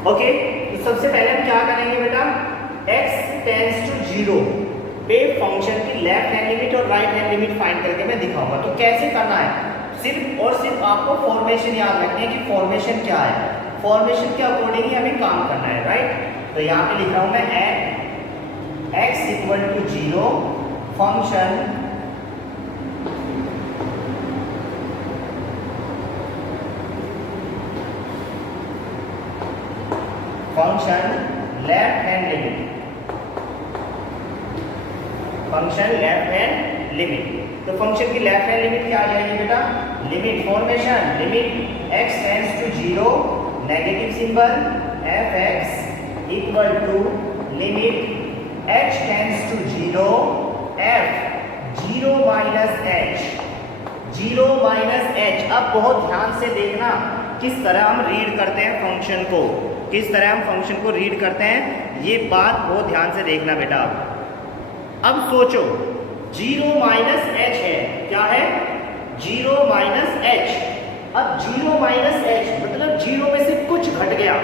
Okay, तो सबसे पहले हम क्या करेंगे बेटा, x टेंड्स टू 0 पे फंक्शन की लेफ्ट हैंड लिमिट और राइट हैंड लिमिट फाइंड करके मैं दिखाऊंगा। तो कैसे करना है, सिर्फ और सिर्फ आपको फॉर्मेशन याद रखनी है कि फॉर्मेशन क्या है, फॉर्मेशन के अकॉर्डिंग ही हमें काम करना है, राइट। तो यहाँ पे लिख रहा हूं मैं x equal to 0 function left hand limit, function left hand limit. तो फंक्शन की लेफ्ट हैंड लिमिट क्या आ जाएगी बेटा, limit formation limit x tends to 0 negative symbol f(x) equal to limit h tends to 0 f 0 minus h। अब बहुत ध्यान से देखना किस तरह हम रीड करते हैं फंक्शन को, किस तरह हम फंक्शन को रीड करते हैं, ये बात बहुत ध्यान से देखना बेटा। अब सोचो 0 माइनस h है, क्या है 0 माइनस h। अब 0 माइनस h मतलब 0 में से कुछ घट गया,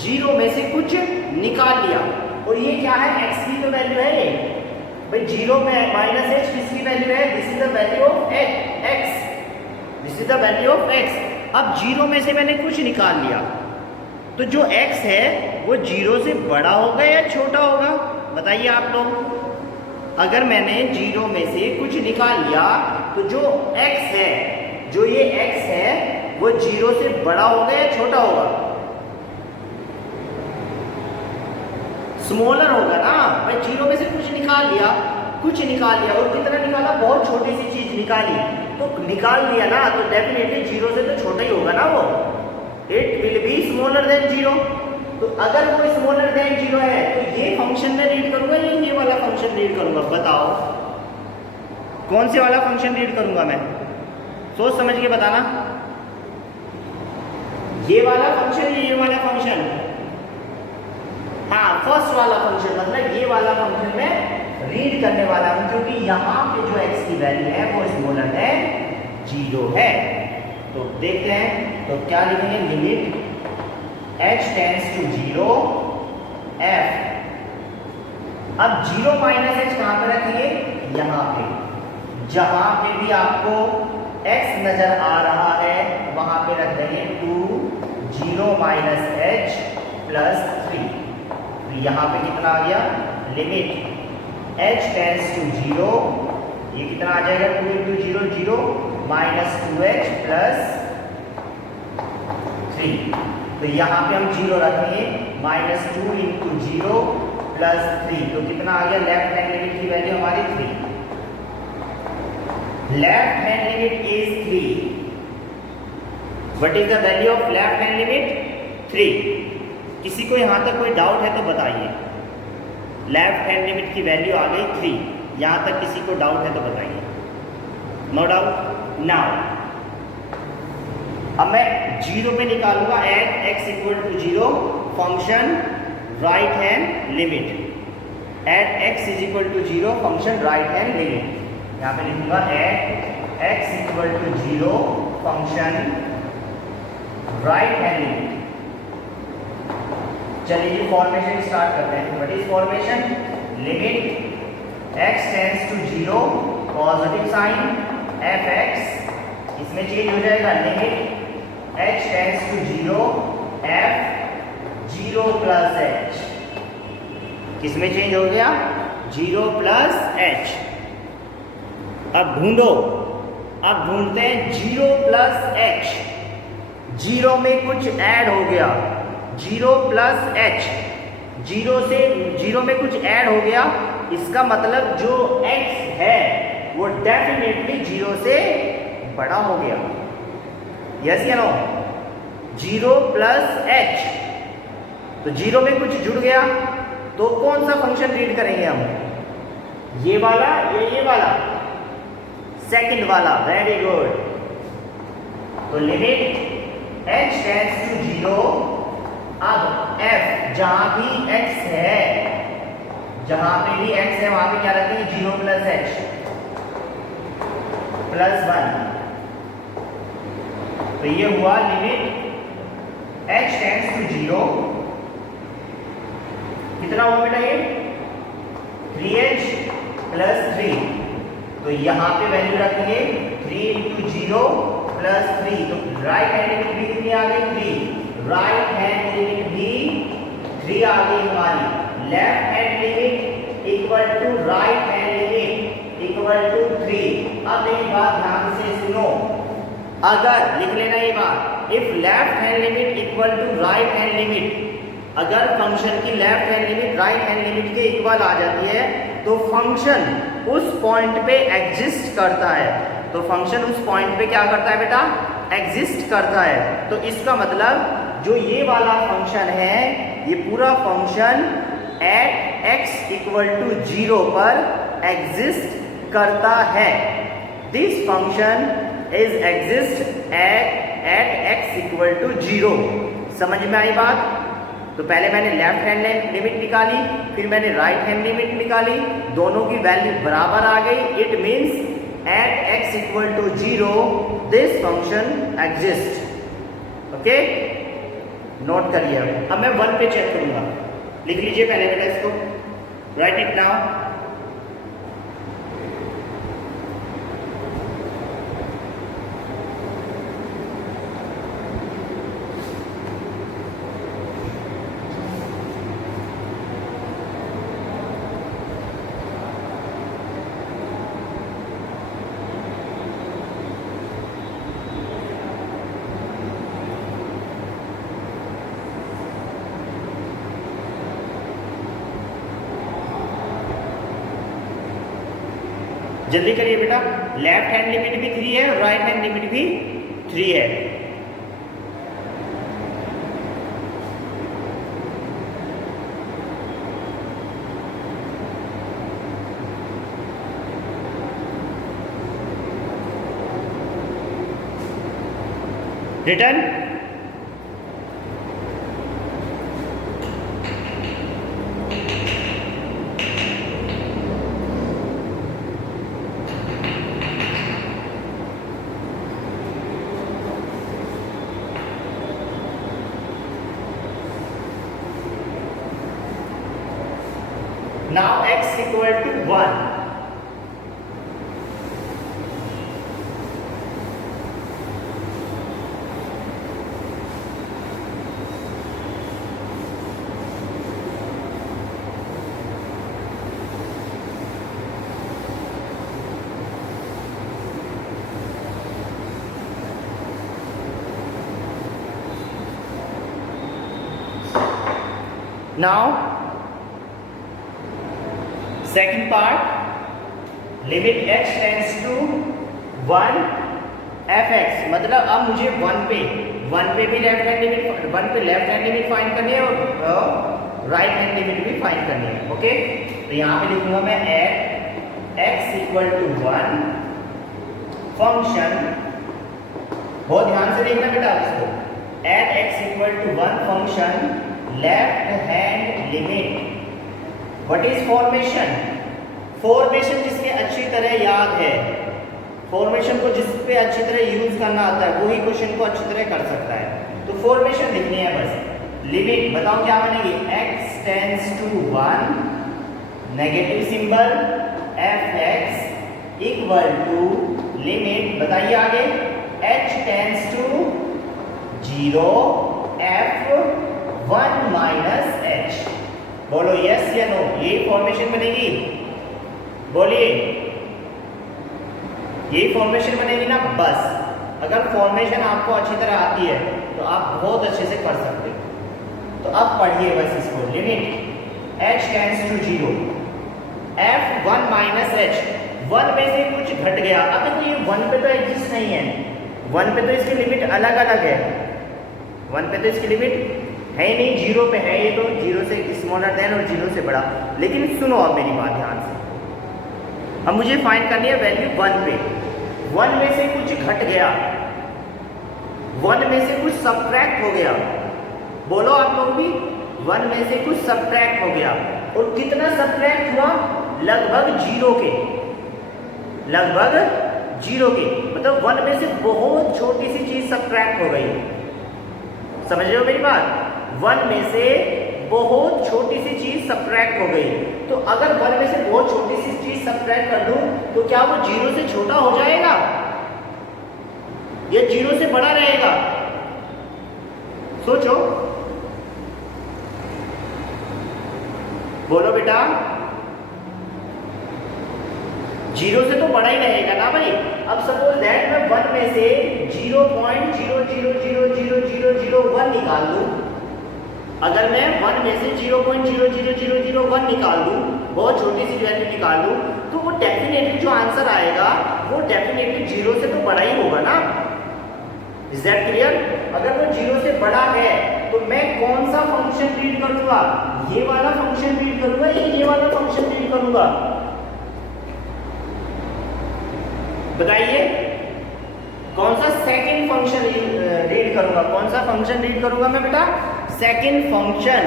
0 में से कुछ निकाल लिया, और ये क्या है x की तो वैल्यू है ये भाई, 0 में माइनस h किसकी वैल्यू है, this is the value of x, this is the value of x। अब 0 में से मैंने कुछ निकाल लिया, तो जो x है वो 0 से बड़ा होगा या छोटा होगा, बताइए आप लोग। अगर मैंने 0 में से कुछ निकाल लिया तो जो x है, जो ये x है वो 0 से बड़ा होगा या छोटा होगा, स्मॉलर होगा ना भाई। 0 में से कुछ निकाल लिया और कितना निकाला, बहुत छोटी सी चीज निकाली, तो निकाल लिया ना, तो डेफिनेटली 0 से तो छोटा ही होगा ना वो, it will be smaller than 0। तो अगर वो स्मॉलर देन 0 है तो ये फंक्शन में रीड करूंगा या ये वाला फंक्शन रीड करूंगा, बताओ कौन से वाला फंक्शन रीड करूंगा मैं, सोच समझ के बताना। ये वाला फंक्शन, ये वाला फंक्शन, हाँ फर्स्ट वाला फंक्शन, मतलब ये वाला फंक्शन में रीड करने वाला हूं, क्योंकि यहाँ पे जो x की वैल्यू है वो स्मॉलर है 0 है। तो देखते हैं, तो क्या लिखेंगे, limit h tends to 0 f। अब 0 माइनस h कहां पे रखेंगे, यहाँ पे, जहां पे भी आपको x नजर आ रहा है वहां पे रख देंगे 2 0 माइनस h प्लस 3। तो यहाँ पे कितना आ गया, लिमिट h टेंड्स टू 0, ये कितना आ जाएगा 2 इंटू 0 0 माइनस 2h प्लस 3। तो यहाँ पे हम 0 रखेंगे, माइनस 2 इंटू 0 प्लस 3, तो कितना आ गया, लेफ्ट हैंड लिमिट की वैल्यू हमारी 3, left hand limit is 3। What is the value of left hand limit, 3। किसी को यहाँ तक कोई डाउट है तो बताइए, लेफ्ट हैंड लिमिट की वैल्यू आ गई 3, यहाँ तक किसी को डाउट है तो बताइए, नो डाउट। नाउ अब मैं 0 पे निकालूंगा at x equal to 0 function right hand limit, at x is equal to 0 function right hand limit, यहाँ पे लिखूंगा at x equal to 0 function right hand limit. चलिए फॉर्मेशन स्टार्ट करते हैं। What is formation, limit x tends to 0 positive sign f(x), इसमें change हो जाएगा limit h tends to 0 f 0 plus h, किसमें चेंज हो गया 0 प्लस h। अब ढूंढो, अब ढूंढते हैं 0 प्लस h, 0 में कुछ ऐड हो गया, 0 प्लस h, 0 में कुछ ऐड हो गया, इसका मतलब जो x है वो डेफिनेटली 0 से बड़ा हो गया, यस या नो। 0 प्लस h, तो 0 में कुछ जुड़ गया, तो कौन सा फंक्शन रीड करेंगे हम, ये वाला या ये वाला, सेकंड वाला, वेरी गुड। तो लिमिट h टेंड्स टू 0, अब f जहां भी x है, जहां पे भी x है वहां पे क्या रखेंगे 0 प्लस h प्लस 1। तो ये हुआ लिमिट h टेंड्स टू 0 कितना हुआ बेटा ये 3h प्लस 3, तो यहाँ पे वैल्यू रखेंगे 3 इंटू 0 प्लस 3, तो राइट हैंड लिमिट भी कितनी आ गई 3, राइट हैंड लिमिट भी 3 आ गई हमारी, left hand limit equal to right hand limit equal to 3। अब एक बात ध्यान से सुनो, अगर लिख लेना ये बात, if left hand limit equal to right hand limit, अगर फंक्शन की left hand limit right hand limit के इक्वल आ जाती है तो फंक्शन उस पॉइंट पे एग्जिस्ट करता है, तो फंक्शन उस पॉइंट पे क्या करता है बेटा एग्जिस्ट करता है। तो इसका मतलब जो ये वाला फंक्शन है, ये पूरा function at x equal to 0 पर एग्जिस्ट करता है। This function is exist at x equal to 0। समझ में आई बात? तो पहले मैंने लेफ्ट हैंड लिमिट निकाली, फिर मैंने राइट हैंड लिमिट निकाली, दोनों की वैल्यू बराबर आ गई। It means at x equal to 0 this function exist. Okay, note करिए। अब मैं 1 पे चेक करूंगा, लिख लीजिए पहले बेटा इसको, राइट इट नाउ। जल्दी करिए बेटा, लेफ्ट हैंड लिमिट भी 3 है और राइट हैंड लिमिट भी 3 है। Return now x equal to 1, now second part, limit x tends to 1 fx, मतलब अब मुझे 1 पे भी लेफ्ट हैंड लिमिट, 1 पे लेफ्ट हैंड लिमिट फाइंड करनी है और राइट हैंड लिमिट भी फाइंड करनी है। ओके, तो यहाँ पे लिखूंगा मैं at x equal to 1 function, बहुत ध्यान से देखना बेटा इसको, at x equal to 1 function left hand limit. What is formation? Formation जिसके अच्छी तरह याद है, फॉर्मेशन को जिस पे अच्छी तरह यूज करना आता है वही क्वेश्चन को अच्छी तरह कर सकता है। तो फॉर्मेशन लिखनी है बस। लिमिट बताओ क्या बनेगी, x tends to 1 negative symbol fx equal to limit, बताइए आगे, h tends to 0 f1 minus h। बोलो यस या नो, ये फॉर्मेशन बनेगी, बोलिए ये फॉर्मेशन बनेगी ना। बस अगर फॉर्मेशन आपको अच्छी तरह आती है तो आप बहुत अच्छे से कर सकते हो। तो अब पढ़िए बस इसको, limit h tends to 0 f1 minus h, 1 में से कुछ घट गया। अब देखो ये 1 पे तो एग्जिस्ट नहीं है, 1 पे तो इसकी लिमिट अलग अलग है, 1 पे तो इसकी लिमिट है ही नहीं, 0 पे है, ये तो 0 से स्मॉलर देन और 0 से बड़ा। लेकिन सुनो अब मेरी बात ध्यान से, अब मुझे फाइंड करनी है वैल्यू 1 पे। 1 में से कुछ घट गया, 1 में से कुछ सब्ट्रैक्ट हो गया, बोलो आप लोग भी, 1 में से कुछ सब्ट्रैक्ट हो गया। और कितना सब्ट्रैक्ट हुआ, लगभग 0 के, लगभग 0 के, मतलब 1 में से बहुत छोटी सी चीज सब्ट्रैक्ट हो गई। समझ रहे हो मेरी बात? 1 में से बहुत छोटी सी चीज सब्ट्रैक्ट हो गई। तो अगर 1 में से बहुत छोटी सी चीज सब्ट्रैक्ट कर दूं तो क्या वो 0 से छोटा हो जाएगा या 0 से बड़ा रहेगा? सोचो, बोलो बेटा। 0 से तो बड़ा ही रहेगा ना भाई। अब सपोज दैट मैं 1 में से 0.00000001 निकाल दूं, अगर मैं 1 में से 0.00001 निकाल दूं, बहुत छोटी सी वैल्यू निकाल दूं, तो वो डेफिनेटली जो आंसर आएगा वो डेफिनेटली 0 से तो बड़ा ही होगा ना। Is that clear? अगर वो 0 से बड़ा है तो मैं कौन सा फंक्शन रीड करूंगा? ये वाला फंक्शन रीड करूंगा या ये वाला फंक्शन रीड करूंगा? बताइए, कौन सा सेकंड फंक्शन रीड करूंगा? कौन सा फंक्शन रीड करूंगा मैं बेटा? Second function.